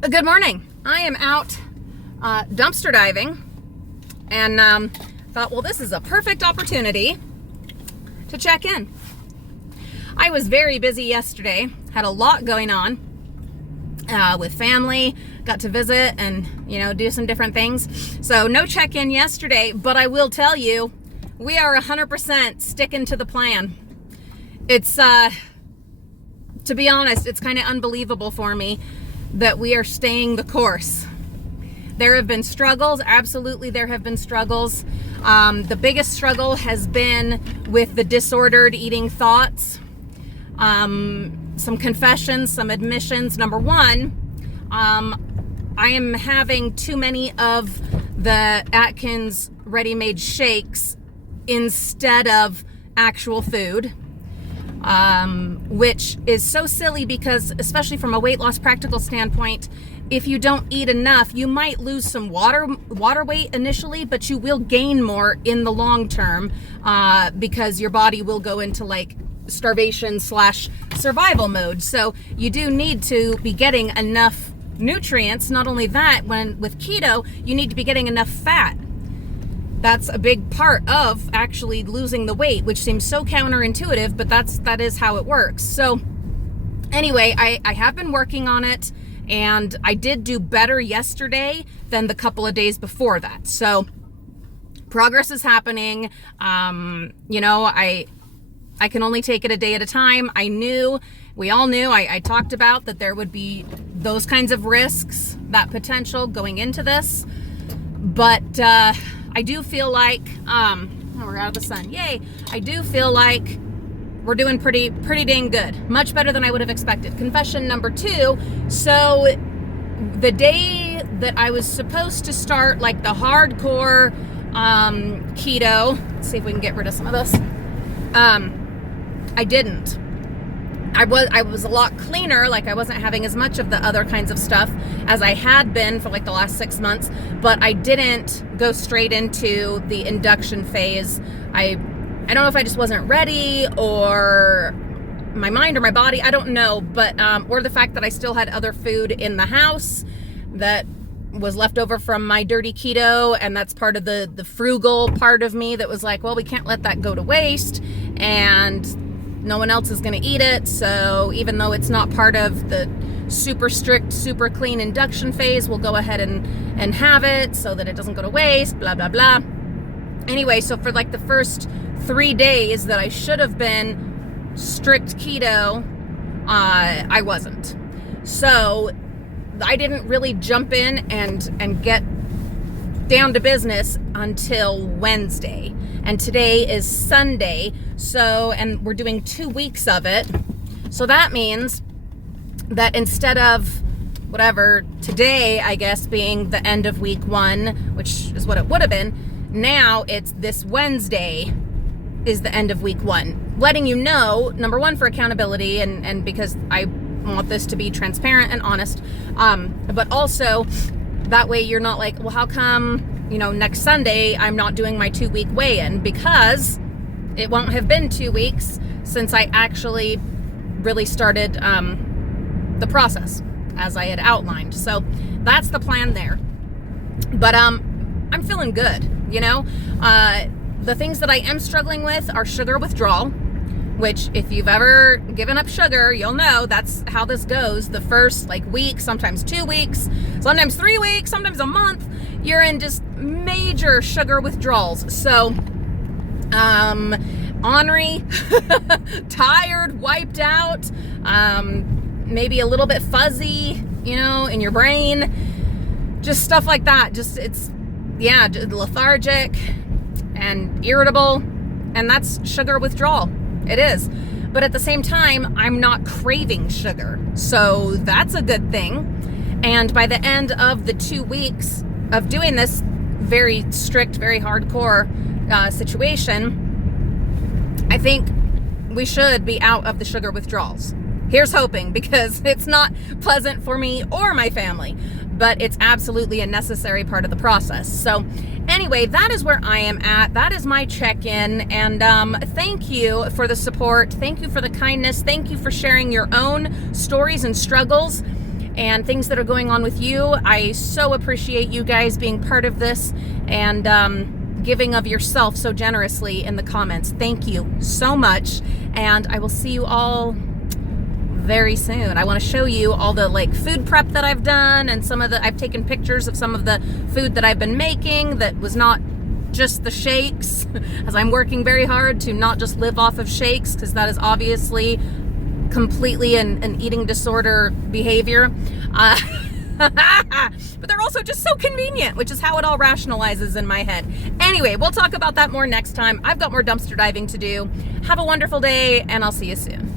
Good morning. I am out dumpster diving and thought, well, this is a perfect opportunity to check in. I was very busy yesterday, had a lot going on with family, got to visit and, do some different things. So no check-in yesterday, but I will tell you, we are 100% sticking to the plan. It's, to be honest, it's kind of unbelievable for me that we are staying the course. There have been struggles. Absolutely, there have been struggles. The biggest struggle has been with the disordered eating thoughts. Some confessions, some admissions. Number one, I am having too many of the Atkins ready-made shakes instead of actual food. Which is so silly because, especially from a weight loss practical standpoint, if you don't eat enough, you might lose some water weight initially, but you will gain more in the long term because your body will go into like starvation/survival mode. So you do need to be getting enough nutrients. Not only that, with keto, you need to be getting enough fat. That's a big part of actually losing the weight, which seems so counterintuitive, but that is how it works. So anyway, I have been working on it, and I did do better yesterday than the couple of days before that. So progress is happening. I can only take it a day at a time. We all knew, I talked about that there would be those kinds of risks, that potential going into this. But I do feel like, we're out of the sun. Yay. I do feel like we're doing pretty dang good. Much better than I would have expected. Confession number 2. So the day that I was supposed to start like the hardcore keto, let's see if we can get rid of some of this. I didn't. I was a lot cleaner, like I wasn't having as much of the other kinds of stuff as I had been for like the last 6 months, but I didn't go straight into the induction phase. I don't know if I just wasn't ready, or my mind or my body, I don't know, but or the fact that I still had other food in the house that was left over from my dirty keto, and that's part of the frugal part of me that was like, well, we can't let that go to waste, and no one else is going to eat it. So even though it's not part of the super strict, super clean induction phase, we'll go ahead and have it so that it doesn't go to waste, blah, blah, blah. Anyway, so for like the first 3 days that I should have been strict keto, I wasn't. So I didn't really jump in and get down to business until Wednesday. And today is Sunday, and we're doing 2 weeks of it. So that means that instead of today, I guess, being the end of week 1, which is what it would have been, now it's this Wednesday is the end of week 1. Letting you know, number 1, for accountability, and because I want this to be transparent and honest, but also that way you're not like, well, how come, next Sunday I'm not doing my 2-week weigh-in? Because it won't have been 2 weeks since I actually really started the process as I had outlined. So that's the plan there. But I'm feeling good, The things that I am struggling with are sugar withdrawal, which if you've ever given up sugar, you'll know that's how this goes. The first week, sometimes 2 weeks, sometimes 3 weeks, sometimes a month, you're in just major sugar withdrawals. So, ornery, tired, wiped out, maybe a little bit fuzzy, in your brain, just stuff like that. It's lethargic and irritable, and that's sugar withdrawal. It is. But at the same time, I'm not craving sugar. So that's a good thing. And by the end of the 2 weeks of doing this very strict, very hardcore situation, I think we should be out of the sugar withdrawals. Here's hoping, because it's not pleasant for me or my family, but it's absolutely a necessary part of the process. So anyway, that is where I am at. That is my check-in. And thank you for the support. Thank you for the kindness. Thank you for sharing your own stories and struggles. and things that are going on with you. I so appreciate you guys being part of this and giving of yourself so generously in the comments. Thank you so much, and I will see you all very soon. I want to show you all the like food prep that I've done, and I've taken pictures of some of the food that I've been making that was not just the shakes, as I'm working very hard to not just live off of shakes, because that is obviously completely an eating disorder behavior. But they're also just so convenient, which is how it all rationalizes in my head. Anyway, we'll talk about that more next time. I've got more dumpster diving to do. Have a wonderful day, and I'll see you soon.